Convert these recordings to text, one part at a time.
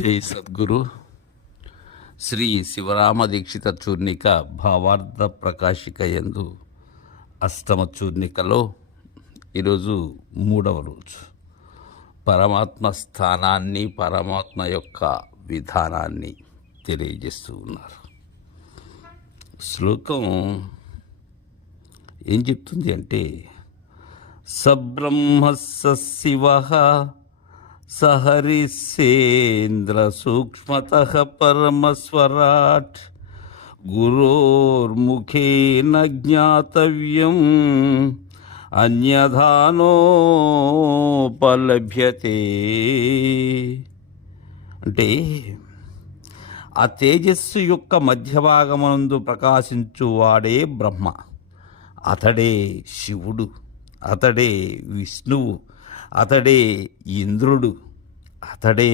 జై సద్గురు శ్రీ శివరామ దీక్షిత చూర్ణిక భావార్థ ప్రకాశిక యందు అష్టమ చూర్ణికలో ఈరోజు 3వ రోజు పరమాత్మ స్థానాన్ని పరమాత్మ యొక్క విధానాన్ని తెలియజేస్తూ ఉన్నారు. శ్లోకం ఏం చెప్తుంది అంటే సబ్రహ్మ శివ సహరిసేంద్ర సూక్ష్మతః పరమస్వరాట్ గురోర్ముఖేన జ్ఞాతవ్యం అన్యథానోపలభ్యతే. అంటే ఆ తేజస్సు యొక్క మధ్యభాగమునందు ప్రకాశించువాడే బ్రహ్మ, అతడే శివుడు, అతడే విష్ణువు, అతడే ఇంద్రుడు, అతడే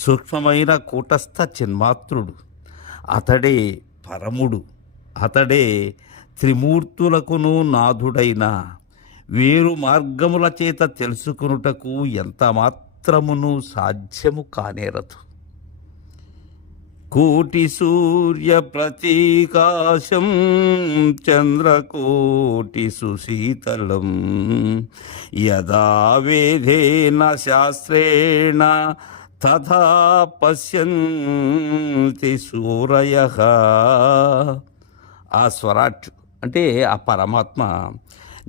సూక్ష్మమైన కూటస్థ చిన్మాత్రుడు, అతడే పరముడు, అతడే త్రిమూర్తులకును నాథుడైన వేరు మార్గముల చేత తెలుసుకొనుటకు ఎంత మాత్రమును సాధ్యము కానేరదు. కోటి సూర్య ప్రతీకాశం చంద్రకోటి సుశీతలం యదా వేదేన శాస్త్రేణ తథా పశ్యంతి సూరయః. ఆ స్వరాట్ అంటే ఆ పరమాత్మ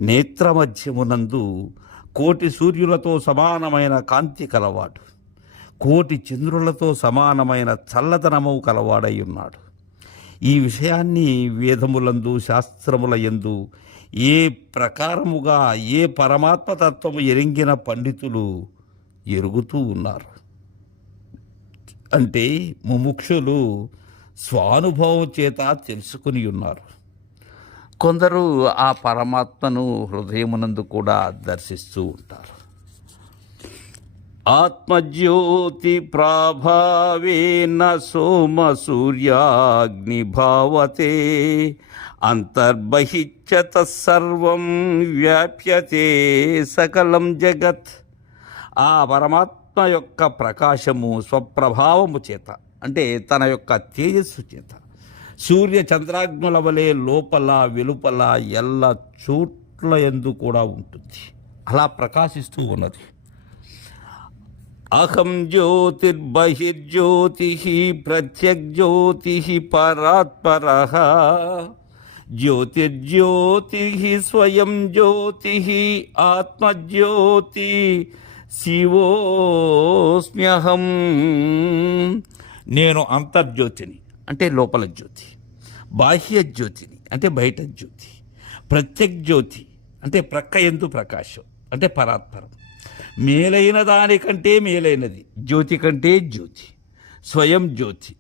నేత్రమధ్యమునందు కోటి సూర్యులతో సమానమైన కాంతి కలవాడు, కోటి చంద్రులతో సమానమైన చల్లదనము కలవాడై ఉన్నాడు. ఈ విషయాన్ని వేదములందు శాస్త్రముల యందు ఏ ప్రకారముగా ఏ పరమాత్మతత్వము ఎరింగిన పండితులు ఎరుగుతూ ఉన్నారు. అంటే ముముక్షులు స్వానుభవం చేత తెలుసుకుని ఉన్నారు. కొందరు ఆ పరమాత్మను హృదయమునందు కూడా దర్శిస్తూ ఉంటారు. ఆత్మజ్యోతి ప్రాభావేన సోమ సూర్యాగ్ని భావతే అంతర్బహిశ్చ తత్సర్వం వ్యాప్యతే సకలం జగత్. ఆ పరమాత్మ యొక్క ప్రకాశము స్వప్రభావము చేత అంటే తన యొక్క తేజస్సు చేత సూర్య చంద్రాగ్నుల వలె లోపల వెలుపల ఎల్ల చోట్ల యందు కూడా ఉంటుంది, అలా ప్రకాశిస్తూ ఉన్నది. అహం జ్యోతిర్బహిర్జ్యోతి ప్రత్యగ్జ్యోతి పరాత్పరః జ్యోతిర్జ్యోతి స్వయం జ్యోతి ఆత్మజ్యోతి శివోస్మ్యహం. నేను అంతర్జ్యోతిని అంటే లోపల జ్యోతి, బాహ్య జ్యోతిని అంటే బయట జ్యోతి, ప్రత్యగ్జ్యోతి అంటే ప్రక్క యందు ప్రకాశం అంటే పరాత్పరం, మేలైన దానికంటే మేలైనది, జ్యోతి కంటే జ్యోతి, స్వయం జ్యోతి,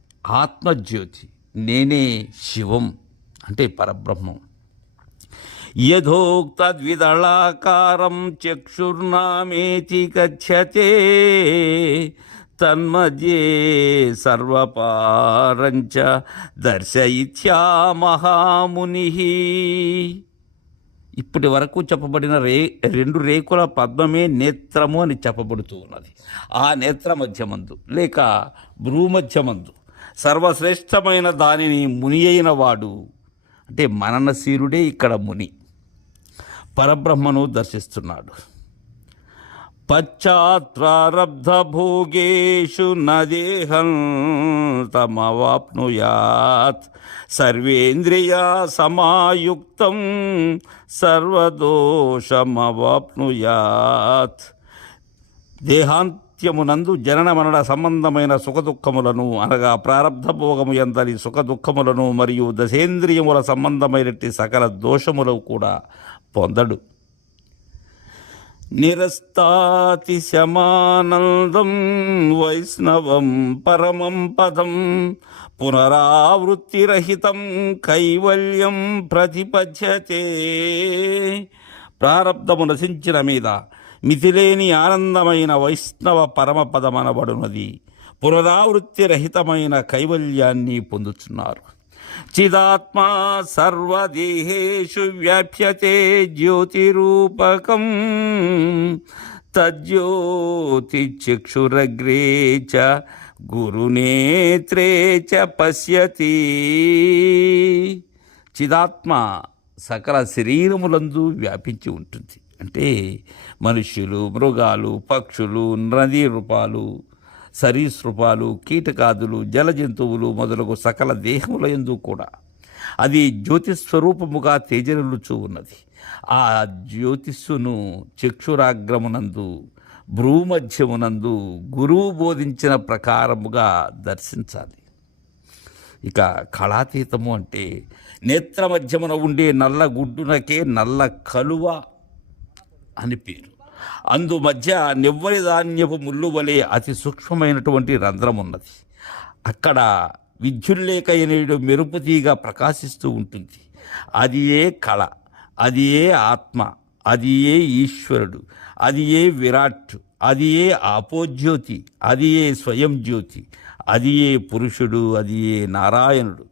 ఆత్మజ్యోతి, నేనే శివం అంటే పరబ్రహ్మం. యథోక్తద్విదళాకారం చక్షుర్నామేతి గచ్చతే తన్మధ్యే సర్వపారంచ దర్శయిత్యా మహాముని. ఇప్పటి వరకు చెప్పబడిన 2 రేకుల పద్మమే నేత్రము అని చెప్పబడుతూ ఉన్నది. ఆ నేత్ర మధ్యమందు లేక భ్రూమధ్యమందు సర్వశ్రేష్టమైన దానిని ముని అయిన వాడు అంటే మననశీరుడే ఇక్కడ ముని పరబ్రహ్మను దర్శిస్తున్నాడు. పశ్చాత్ ప్రారబ్ధ భోగేషు నదేహం తమవాప్నుయాత్ సర్వేంద్రియా సమాయుక్తం సర్వదోషమవాప్నుయాత్. దేహాంత్యమునందు జనన మరణ సంబంధమైన సుఖదుఖములను అనగా ప్రారబ్ధ భోగము యందలి సుఖదుఖములను మరియు దశేంద్రియముల సంబంధమైనట్టి సకల దోషములు కూడా పొందడు. నిరస్తాతి శమానందం వైష్ణవం పరమం పదం పునరావృత్తిరహితం కైవల్యం ప్రతిపద్యతే. ప్రారబ్ధము నశించిన మీద మితిలేని ఆనందమైన వైష్ణవ పరమపదమనబడునది. పునరావృత్తి రహితమైన కైవల్యాన్ని పొందుతున్నారు. చిదాత్మా సర్వదేహేషు వ్యాప్యతే జ్యోతిరూపకం తజ్జ్యోతి చక్షురగ్రే చ గురునేత్రే చ పశ్యతి. చిదాత్మ సకల శరీరములందు వ్యాపించి ఉంటుంది. అంటే మనుష్యులు, మృగాలు, పక్షులు, నదీ రూపాలు, సరీసృపాలు, కీటకాదులు, జల జంతువులు మొదలగు సకల దేహముల యందు కూడా అది జ్యోతిస్వరూపముగా తేజరిల్లుచూ ఉన్నది. ఆ జ్యోతిస్సును చక్షురాగ్రమునందు, భ్రూమధ్యమునందు గురువు బోధించిన ప్రకారముగా దర్శించాలి. ఇక కళాతీతము అంటే నేత్ర మధ్యమున ఉండే నల్ల గుడ్డునకే నల్ల కలువ అని పేరు. అందు మధ్య నివ్వరి ధాన్యపు ముళ్ళు వలె అతి సూక్ష్మమైనటువంటి రంధ్రం ఉన్నది. అక్కడ విద్యుల్లేఖ అనేడు మెరుపుతీగా ప్రకాశిస్తూ ఉంటుంది. అది ఏ కళ, అది ఏ ఆత్మ, అది ఏ ఈశ్వరుడు, అది ఏ విరాట్, అది ఏ ఆపోజ్యోతి, అది ఏ స్వయం జ్యోతి, అది ఏ పురుషుడు, అది ఏ నారాయణుడు,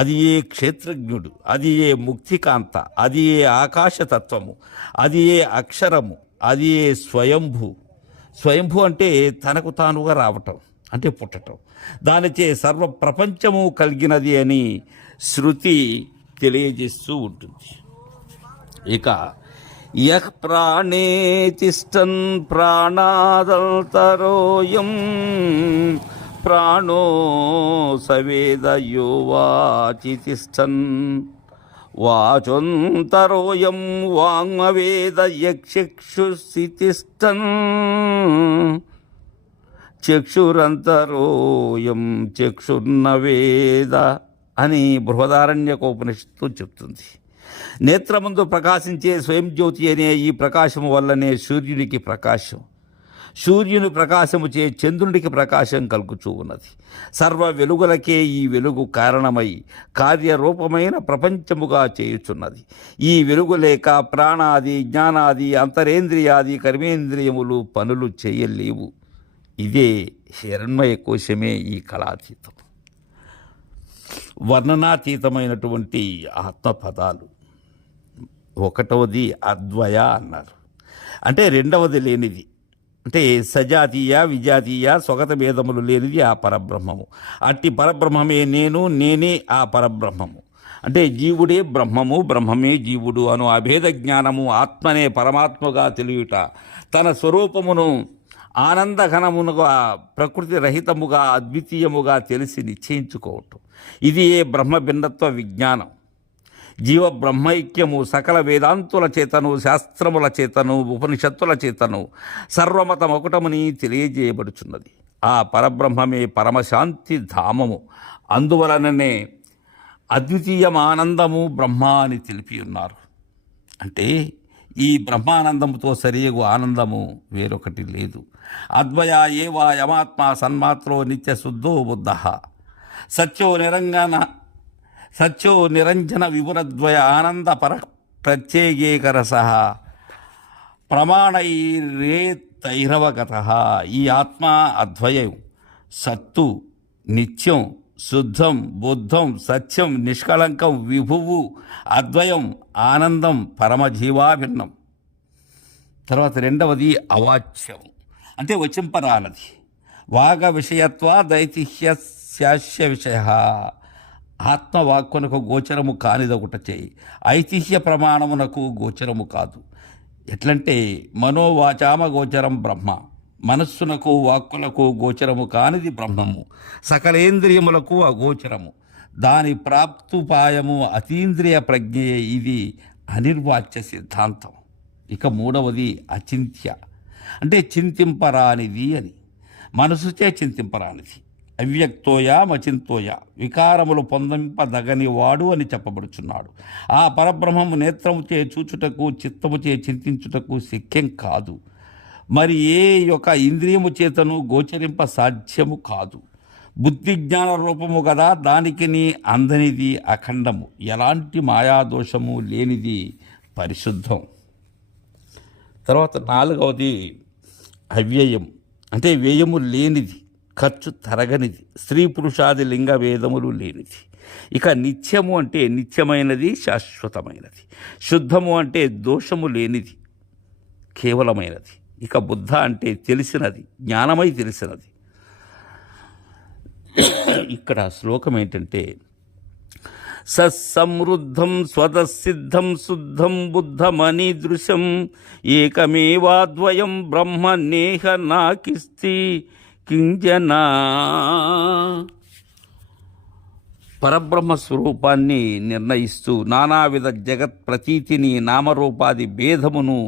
అది ఏ క్షేత్రజ్ఞుడు, అది ఏ ముక్తికాంత, అది ఏ ఆకాశతత్వము, అది ఏ అక్షరము, అది ఏ స్వయంభూ. స్వయంభూ అంటే తనకు తానుగా రావటం, అంటే పుట్టటం. దానిచే సర్వ ప్రపంచము కలిగినది అని శృతి తెలియజేస్తూ ఉంటుంది. ఇక యః ప్రాణే తిష్టన్ ప్రాణాదంతరోయం ప్రాణో సవేద యో వాచి తిష్టన్ వాచోంతరోయం వాంగ్మవేద యక్షుషి తిష్టన్ చక్షురంతరోయం చక్షుర్న వేద అని బృహదారణ్యకోపనిషత్తు చెప్తుంది. నేత్రముందు ప్రకాశించే స్వయం జ్యోతి అనే ఈ ప్రకాశము వల్లనే సూర్యునికి ప్రకాశం, సూర్యుని ప్రకాశము చే చంద్రునికి ప్రకాశం కలుగుచూ ఉన్నది. సర్వ వెలుగులకే ఈ వెలుగు కారణమై కార్యరూపమైన ప్రపంచముగా చేయుచున్నది. ఈ వెలుగు లేక ప్రాణాది, జ్ఞానాది, అంతరేంద్రియాది, కర్మేంద్రియములు పనులు చేయలేవు. ఇదే హిరణ్మయ కోశమే ఈ కళాతీతం. వర్ణనాతీతమైనటువంటి ఆత్మపదాలు. ఒకటవది అద్వయ అన్నారు, అంటే రెండవది లేనిది, అంటే సజాతీయ, విజాతీయ, స్వగత భేదములు లేనిది ఆ పరబ్రహ్మము. అట్టి పరబ్రహ్మమే నేను, నేనే ఆ పరబ్రహ్మము. అంటే జీవుడే బ్రహ్మము, బ్రహ్మమే జీవుడు అను అభేద జ్ఞానము, ఆత్మనే పరమాత్మగా తెలియుట, తన స్వరూపమును ఆనందఘనమునుగా, ప్రకృతి రహితముగా, అద్వితీయముగా తెలిసి నిశ్చయించుకోవటం. ఇది ఏ బ్రహ్మ భిన్నత్వ విజ్ఞానం. జీవ బ్రహ్మైక్యము సకల వేదాంతుల చేతను, శాస్త్రముల చేతను, ఉపనిషత్తుల చేతను సర్వమతమొకటముని తెలియజేయబడుచున్నది. ఆ పరబ్రహ్మమే పరమశాంతి ధామము. అందువలననే అద్వితీయమానందము బ్రహ్మ అని తెలిపి ఉన్నారు. అంటే ఈ బ్రహ్మానందముతో సరియగు ఆనందము వేరొకటి లేదు. అద్వయ ఏవా యమాత్మ సన్మాత్రో నిత్య శుద్ధో బుద్ధ సత్యో నిరంజన విపురద్వయ ఆనంద పర ప్రత్యేకేకరస ప్రమాణైరేతైరవగత. ఈ ఆత్మ అద్వయం, సత్తు, నిత్యం, శుద్ధం, బుద్ధం, సత్యం, నిష్కళంకం, విభువు, అద్వయం, ఆనందం, పరమజీవాభిన్నం. తర్వాత రెండవది అవాచ్యం, అంటే వచింపరానది. వాగ విషయత్వ దైతిహ్యస్యాస్య విషయ. ఆత్మవాక్కునకు గోచరము కానిదొకట చేయి, ఐతిహ్య ప్రమాణమునకు గోచరము కాదు. ఎట్లంటే మనోవాచామ గోచరం బ్రహ్మ, మనస్సునకు వాక్కులకు గోచరము కానిది బ్రహ్మము, సకలేంద్రియములకు అగోచరము. దాని ప్రాప్తుపాయము అతీంద్రియ ప్రజ్ఞయే. ఇది అనిర్వాచ్య సిద్ధాంతం. ఇక మూడవది అచింత్య, అంటే చింతింపరానిది అని. మనసుచే చింతింపరానిది. అవ్యక్తోయమచింతోయ, వికారములు పొందింపదగని వాడు అని చెప్పబడుచున్నాడు. ఆ పరబ్రహ్మము నేత్రముచే చూచుటకు, చిత్తముచే చింతించుటకు శక్యం కాదు. మరి ఏ యొక్క ఇంద్రియము చేతను గోచరింప సాధ్యము కాదు. బుద్ధి జ్ఞాన రూపము కదా, దానికి నీ అందనిది అఖండము, ఎలాంటి మాయాదోషము లేనిది, పరిశుద్ధం. తర్వాత నాలుగవది అవ్యయం, అంటే వ్యయము లేనిది, ఖర్చు తరగనిది, స్త్రీ పురుషాది లింగ భేదములు లేనిది. ఇక నిత్యము అంటే నిత్యమైనది, శాశ్వతమైనది. శుద్ధము అంటే దోషము లేనిది, కేవలమైనది. ఇక బుద్ధ అంటే తెలిసినది, జ్ఞానమై తెలిసినది. ఇక్కడ శ్లోకం ఏంటంటే, సత్సమృద్ధం స్వతసిద్ధం శుద్ధం బుద్ధమనిదృశం ఏకమేవాద్వయం బ్రహ్మ నేహ నాకిస్తి కింజనా. పరబ్రహ్మ స్వరూపాన్ని నిర్ణయిస్తూ నానావిధ జగత్ ప్రతీతిని, నామరూపాది భేదమును,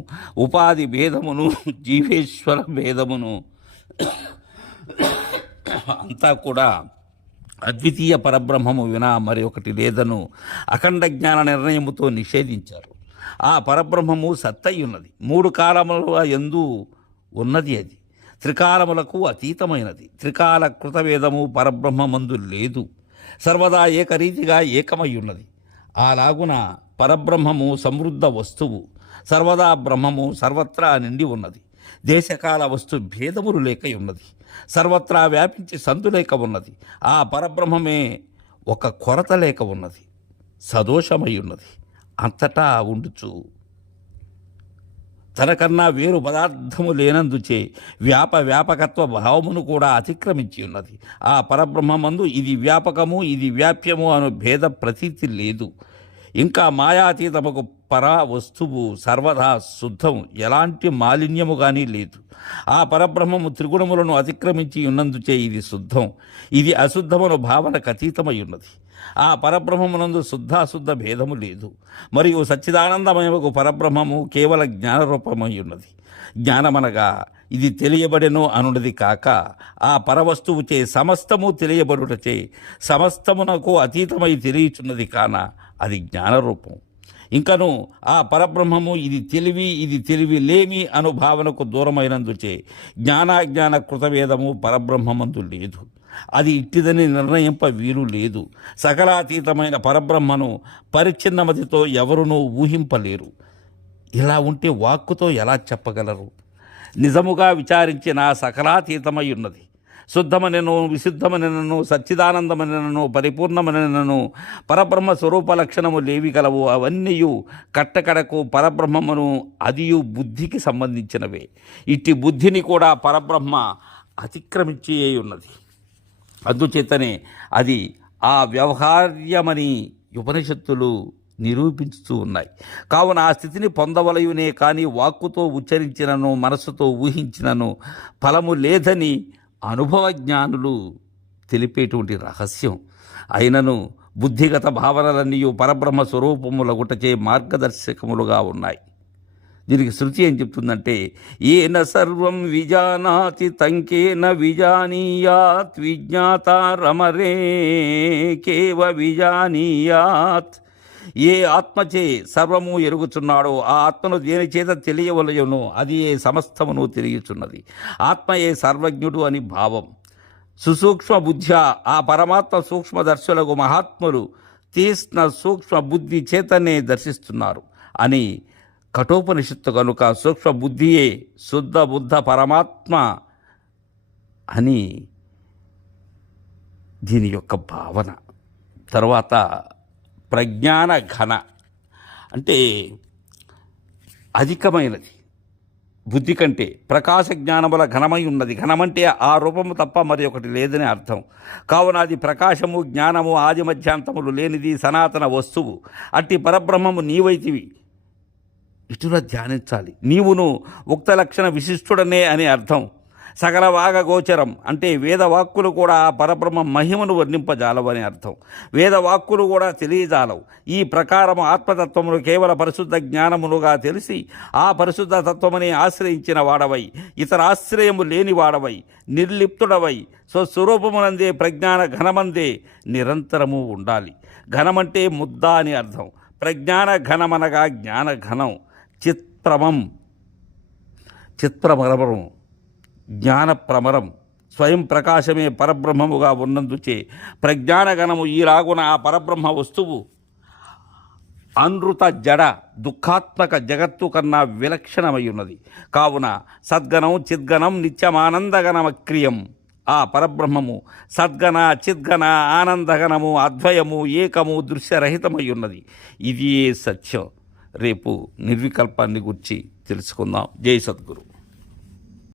ఉపాధి భేదమును, జీవేశ్వర భేదమును అంతా కూడా అద్వితీయ పరబ్రహ్మము వినా మరి ఒకటి లేదను అఖండ జ్ఞాన నిర్ణయముతో నిషేధించారు. ఆ పరబ్రహ్మము సత్తయి ఉన్నది, 3 కాలముల యందు ఉన్నది, అది త్రికాలములకు అతీతమైనది. త్రికాల కృతవేదము పరబ్రహ్మమందు లేదు, సర్వదా ఏకరీతిగా ఏకమై ఉన్నది. అలాగున పరబ్రహ్మము సమృద్ధ వస్తువు, సర్వదా బ్రహ్మము సర్వత్రా నిండి ఉన్నది. దేశకాల వస్తు భేదములు లేక ఉన్నది, సర్వత్రా వ్యాపించి సందు లేక ఉన్నది. ఆ పరబ్రహ్మమే ఒక కొరత లేక ఉన్నది, సదోషమై ఉన్నది, అంతటా ఉండుచు తనకన్నా వేరు పదార్థము లేనందుచే వ్యాపకత్వ భావమును కూడా అతిక్రమించి ఉన్నది. ఆ పరబ్రహ్మమందు ఇది వ్యాపకము, ఇది వ్యాప్యము అను భేద ప్రతీతి లేదు. ఇంకా మాయాతీతముకు పరా వస్తువు సర్వదా శుద్ధం, ఎలాంటి మాలిన్యము కానీ లేదు. ఆ పరబ్రహ్మము త్రిగుణములను అతిక్రమించి ఉన్నందుచే ఇది శుద్ధం, ఇది అశుద్ధమును భావనకు అతీతమై ఉన్నది. ఆ పరబ్రహ్మమునందు శుద్ధాశుద్ధ భేదము లేదు. మరియు సచ్చిదానందమయముకు పరబ్రహ్మము కేవల జ్ఞానరూపమై ఉన్నది. జ్ఞానమనగా ఇది తెలియబడెను అనున్నది కాక, ఆ పరవస్తువుచే సమస్తము తెలియబడుటచే సమస్తమునకు అతీతమై తెలియచున్నది కాన అది జ్ఞానరూపం. ఇంకను ఆ పరబ్రహ్మము ఇది తెలివి లేమి అనుభావనకు దూరమైనందుచే జ్ఞానాజ్ఞాన కృతవేదము పరబ్రహ్మమందు లేదు, అది ఇట్టిదని నిర్ణయింప వీలు లేదు. సకలాతీతమైన పరబ్రహ్మను పరిచ్ఛిన్నమతితో ఎవరునూ ఊహింపలేరు. ఇలా ఉంటే వాక్కుతో ఎలా చెప్పగలరు? నిజముగా విచారించిన సకలాతీతమై ఉన్నది. శుద్ధమనెను, విశుద్ధమనెనను, సచ్చిదానందమనెనను, పరిపూర్ణమనెనను పరబ్రహ్మ స్వరూప లక్షణము లేవి కలవు. అవన్నీ కట్టకడకు పరబ్రహ్మమును అదియు బుద్ధికి సంబంధించినవే. ఇట్టి బుద్ధిని కూడా పరబ్రహ్మ అతిక్రమించి ఉన్నది. అందుచేతనే అది ఆ వ్యవహార్యమని ఉపనిషత్తులు నిరూపించుతూ ఉన్నాయి. కావున ఆ స్థితిని పొందవలయునే కానీ వాక్కుతో ఉచ్చరించినను మనసుతో ఊహించినను ఫలము లేదని అనుభవ జ్ఞానులు తెలిపేటువంటి రహస్యం. అయినను బుద్ధిగత భావనలన్నీ పరబ్రహ్మ స్వరూపములగుటచే మార్గదర్శకములుగా ఉన్నాయి. దీనికి శృతి ఏం చెప్తుందంటే, ఏన సర్వం విజానాతి తంకేన విజానీయాత్ విజ్ఞాతారమరే కేవ విజానీయాత్. ఏ ఆత్మచే సర్వము ఎరుగుచున్నాడో ఆ ఆత్మను దేని చేత తెలియవలయును అది ఏ సమస్తమును తెలియచున్నది. ఆత్మయే సర్వజ్ఞుడు అని భావం. సుసూక్ష్మ బుద్ధ్యా ఆ పరమాత్మ సూక్ష్మదర్శులకు మహాత్ములు తీష్ణ సూక్ష్మ బుద్ధి చేతనే దర్శిస్తున్నారు అని కఠోపనిషత్తు కనుక సూక్ష్మ బుద్ధియే శుద్ధ బుద్ధ పరమాత్మ అని దీని యొక్క భావన. తర్వాత ప్రజ్ఞాన ఘన అంటే అధికమైనది, బుద్ధి కంటే ప్రకాశ జ్ఞానముల ఘనమై ఉన్నది. ఘనమంటే ఆ రూపము తప్ప మరి ఒకటి లేదని అర్థం. కావున అది ప్రకాశము, జ్ఞానము, ఆది మధ్యాంతములు లేనిది సనాతన వస్తువు. అట్టి పరబ్రహ్మము నీవైతివి, ఇటులా ధ్యానించాలి. నీవును ఉక్త లక్షణ విశిష్టుడనే అని అర్థం. సకల వాగగోచరం అంటే వేదవాక్కులు కూడా ఆ పరబ్రహ్మ మహిమను వర్ణింపజాలవని అర్థం. వేదవాక్కులు కూడా తెలియజాలవు. ఈ ప్రకారము ఆత్మతత్వమును కేవల పరిశుద్ధ జ్ఞానములుగా తెలిసి ఆ పరిశుద్ధ తత్వముని ఆశ్రయించిన వాడవై, ఇతర ఆశ్రయము లేని వాడవై, నిర్లిప్తుడవై స్వస్వరూపమునందే ప్రజ్ఞాన ఘనమందే నిరంతరము ఉండాలి. ఘనమంటే ముద్ద అని అర్థం. ప్రజ్ఞాన ఘనమనగా జ్ఞాన ఘనం. చిత్ప్రమరం జ్ఞానప్రమరం స్వయం ప్రకాశమే పరబ్రహ్మముగా ఉన్నందుచే ప్రజ్ఞానగణము ఈలాగున ఆ పరబ్రహ్మ వస్తువు అనృత జడ దుఃఖాత్మక జగత్తు కన్నా విలక్షణమై ఉన్నది. కావున సద్గణం చిద్గణం నిత్యమానందగణమక్రియం. ఆ పరబ్రహ్మము సద్గణ చిద్గణ ఆనందగణము అద్వయము ఏకము దృశ్యరహితమై ఉన్నది. ఇది సత్యం. రేపు నిర్వికల్పాన్ని గురించి తెలుసుకుందాం. జై సద్గురు.